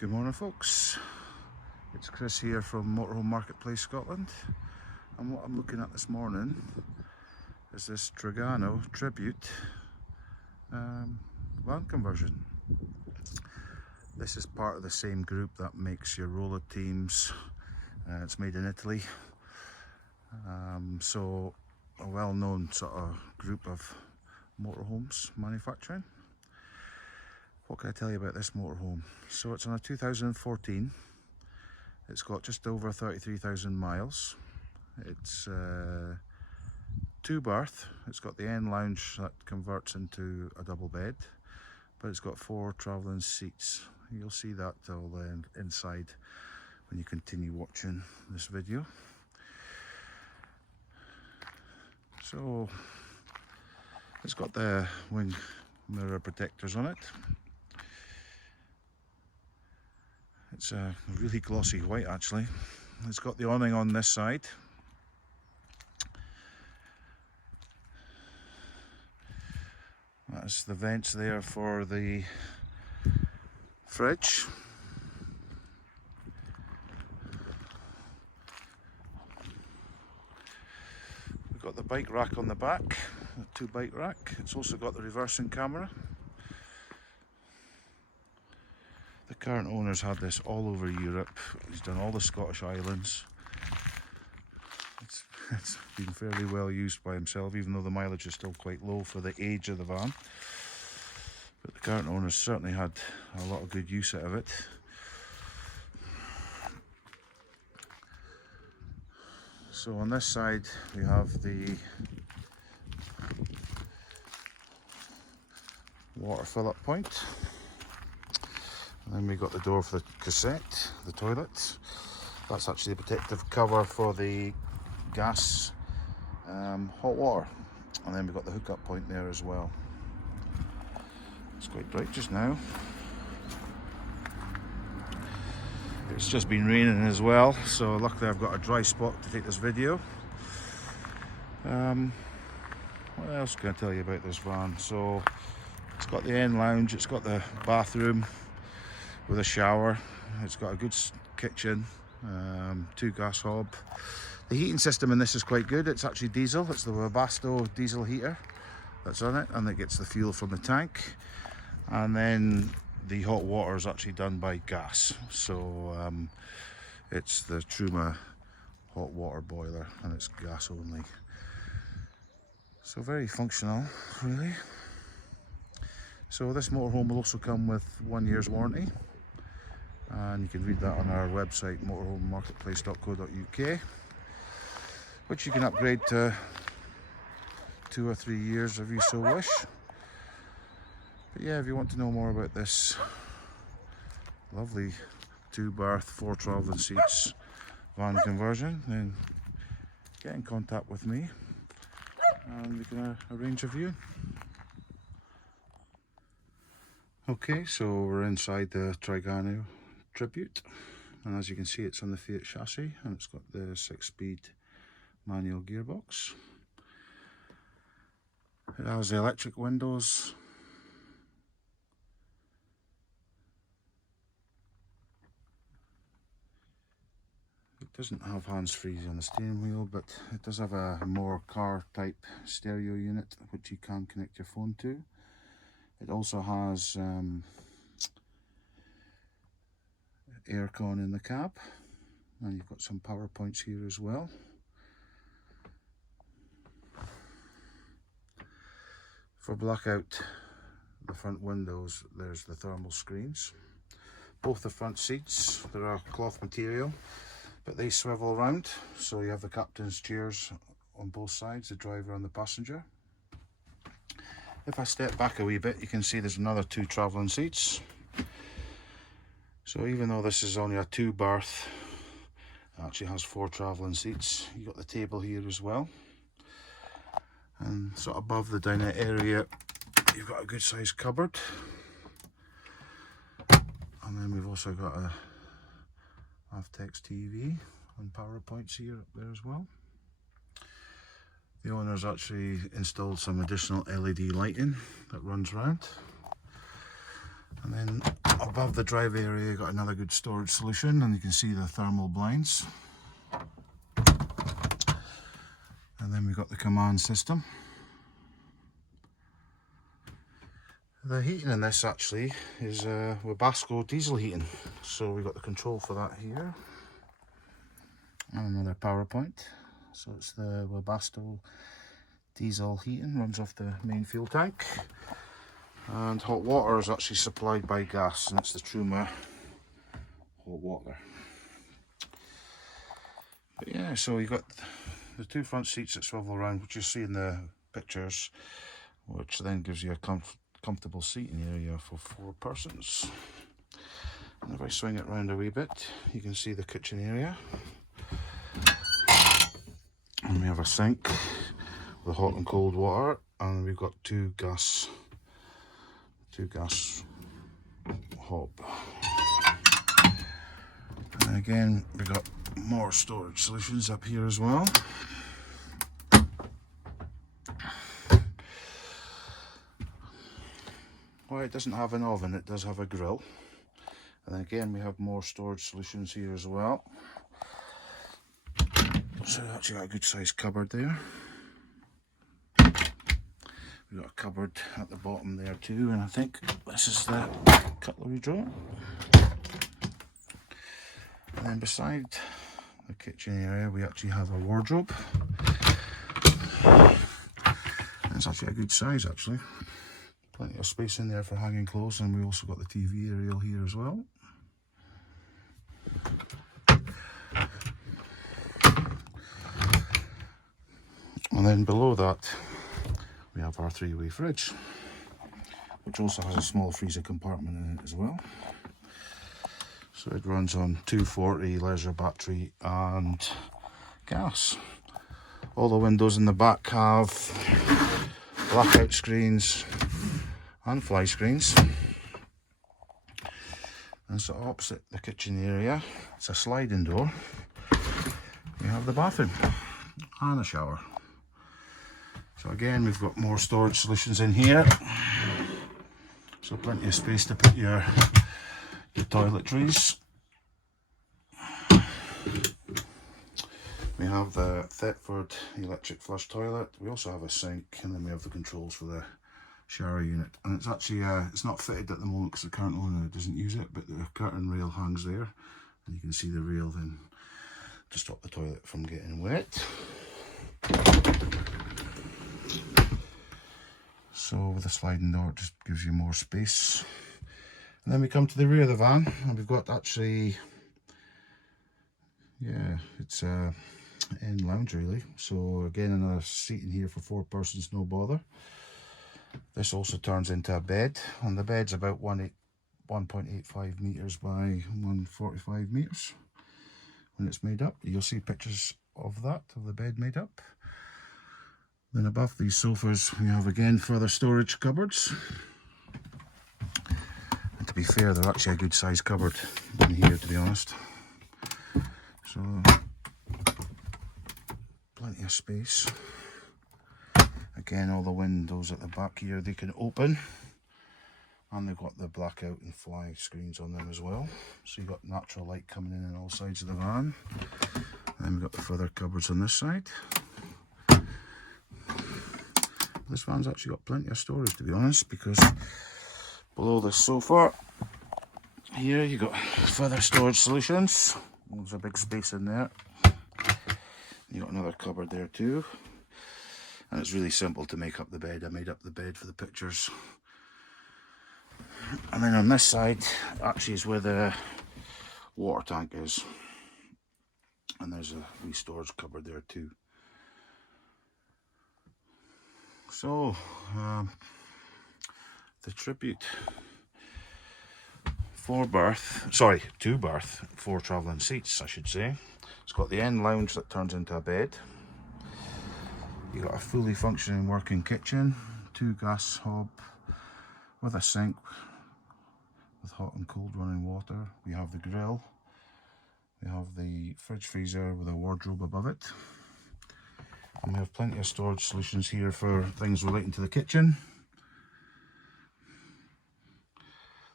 Good morning, folks. It's Chris here from Motorhome Marketplace, Scotland, and what I'm looking at this morning is this Trigano Tribute van conversion. This is part of the same group that makes your roller teams. It's made in Italy, so a well-known sort of group of motorhomes manufacturing. What can I tell you about this motorhome? So it's on a 2014. It's got just over 33,000 miles. It's two berth. It's got the end lounge that converts into a double bed, but it's got 4 travelling seats. You'll see that all inside when you continue watching this video. So it's got the wing mirror protectors on it. It's a really glossy white actually. It's got the awning on this side. That's the vents there for the fridge. We've got the bike rack on the back, the 2 bike rack. It's also got the reversing camera. The current owner's had this all over Europe. He's done all the Scottish islands. It's been fairly well used by himself, even though the mileage is still quite low for the age of the van. But the current owner's certainly had a lot of good use out of it. So on this side we have the water fill-up point. And then we got the door for the cassette, the toilet. That's actually the protective cover for the gas hot water. And then we've got the hookup point there as well. It's quite bright just now. It's just been raining as well, so luckily I've got a dry spot to take this video. What else can I tell you about this van? So it's got the end lounge, it's got the bathroom with a shower, it's got a good kitchen, 2 gas hob. The heating system in this is quite good. It's actually diesel. It's the Webasto diesel heater that's on it, and it gets the fuel from the tank. And then the hot water is actually done by gas. So it's the Truma hot water boiler, and it's gas only. So very functional, really. So this motorhome will also come with 1 year's warranty, and you can read that on our website, motorhomemarketplace.co.uk, which you can upgrade to 2 or 3 years if you so wish. But yeah, if you want to know more about this lovely 2 berth, 4 travelling seats van conversion, then get in contact with me and we can arrange a viewing. Okay, so we're inside the Trigano Tribute, and as you can see it's on the Fiat chassis, and it's got the 6-speed manual gearbox. It has the electric windows. It doesn't have hands-free on the steering wheel, but it does have a more car type stereo unit which you can connect your phone to. It also has aircon in the cab, and you've got some power points here as well. For blackout the front windows, there's the thermal screens. Both the front seats, there are cloth material, but they swivel around, so you have the captain's chairs on both sides, the driver and the passenger. If I step back a wee bit, you can see there's another 2 travelling seats. So even though this is only a 2 berth, it actually has 4 travelling seats. You've got the table here as well. And sort of above the dinette area, you've got a good sized cupboard. And then we've also got a Avtex TV and power points here up there as well. The owner's actually installed some additional LED lighting that runs round. And then Above the drive area, you got another good storage solution, and you can see the thermal blinds. And then we've got the command system. The heating in this actually is Webasto diesel heating, so we've got the control for that here. And another power point. So it's the Webasto diesel heating, runs off the main fuel tank. And hot water is actually supplied by gas, and it's the Truma hot water. But yeah, so you've got the two front seats that swivel around, which you see in the pictures, which then gives you a comfortable seating area for 4 persons. And if I swing it round a wee bit, you can see the kitchen area. And we have a sink with hot and cold water, and we've got two gas hob. And again, we've got more storage solutions up here as well. Well, it doesn't have an oven, it does have a grill. And then again, we have more storage solutions here as well. So we've actually got a good sized cupboard there. We've got a cupboard at the bottom there too, and I think this is the cutlery drawer. And then beside the kitchen area, we actually have a wardrobe. And it's actually a good size actually. Plenty of space in there for hanging clothes, and we also got the TV aerial here as well. And then below that, we have our 3-way fridge, which also has a small freezer compartment in it as well. So it runs on 240 leisure battery and gas. All the windows in the back have blackout screens and fly screens. And so opposite the kitchen area, it's a sliding door. We have the bathroom and a shower. So again, we've got more storage solutions in here. So plenty of space to put your toiletries. We have the Thetford electric flush toilet. We also have a sink, and then we have the controls for the shower unit. And it's actually it's not fitted at the moment because the current owner doesn't use it, but the curtain rail hangs there, and you can see the rail then to stop the toilet from getting wet. So with the sliding door, it just gives you more space. And then we come to the rear of the van, and we've got actually, yeah, it's a end lounge really. So again, another seat in here for 4 persons, no bother. This also turns into a bed, and the bed's about 1.85 meters by 145 meters when it's made up. You'll see pictures of that, of the bed made up. Then above these sofas, we have again further storage cupboards. And to be fair, they're actually a good sized cupboard in here, to be honest. So, plenty of space. Again, all the windows at the back here, they can open. And they've got the blackout and fly screens on them as well. So you've got natural light coming in on all sides of the van. And then we've got the further cupboards on this side. This van's actually got plenty of storage, to be honest, because below the sofa here you got further storage solutions. There's a big space in there. You got another cupboard there too, and it's really simple to make up the bed. I made up the bed for the pictures. And then on this side actually is where the water tank is, and there's a wee storage cupboard there too. So, the Tribute 2 berth, 4 travelling seats, I should say. It's got the end lounge that turns into a bed. You got a fully functioning working kitchen, 2 gas hob with a sink with hot and cold running water. We have the grill. We have the fridge freezer with a wardrobe above it. And we have plenty of storage solutions here for things relating to the kitchen.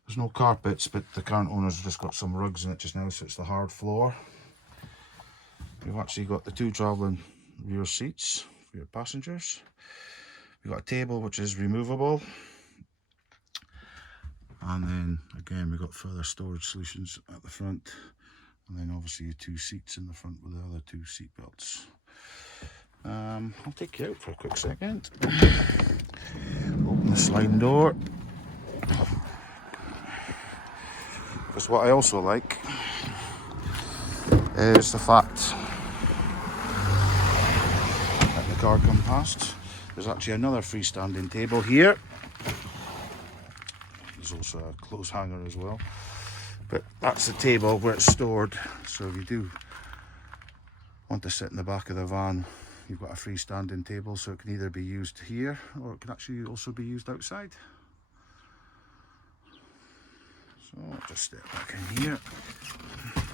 There's no carpets, but the current owners have just got some rugs in it just now, so it's the hard floor. We've actually got the 2 travelling rear seats for your passengers. We've got a table which is removable. And then again we've got further storage solutions at the front. And then obviously 2 seats in the front with the other 2 seat belts. I'll take you out for a quick second. Open the sliding door. Because what I also like is the fact that the car come past, there's actually another freestanding table here. There's also a clothes hanger as well. But that's the table where it's stored. So if you do want to sit in the back of the van, you've got a freestanding table, so it can either be used here or it can actually also be used outside. So I'll just step back in here.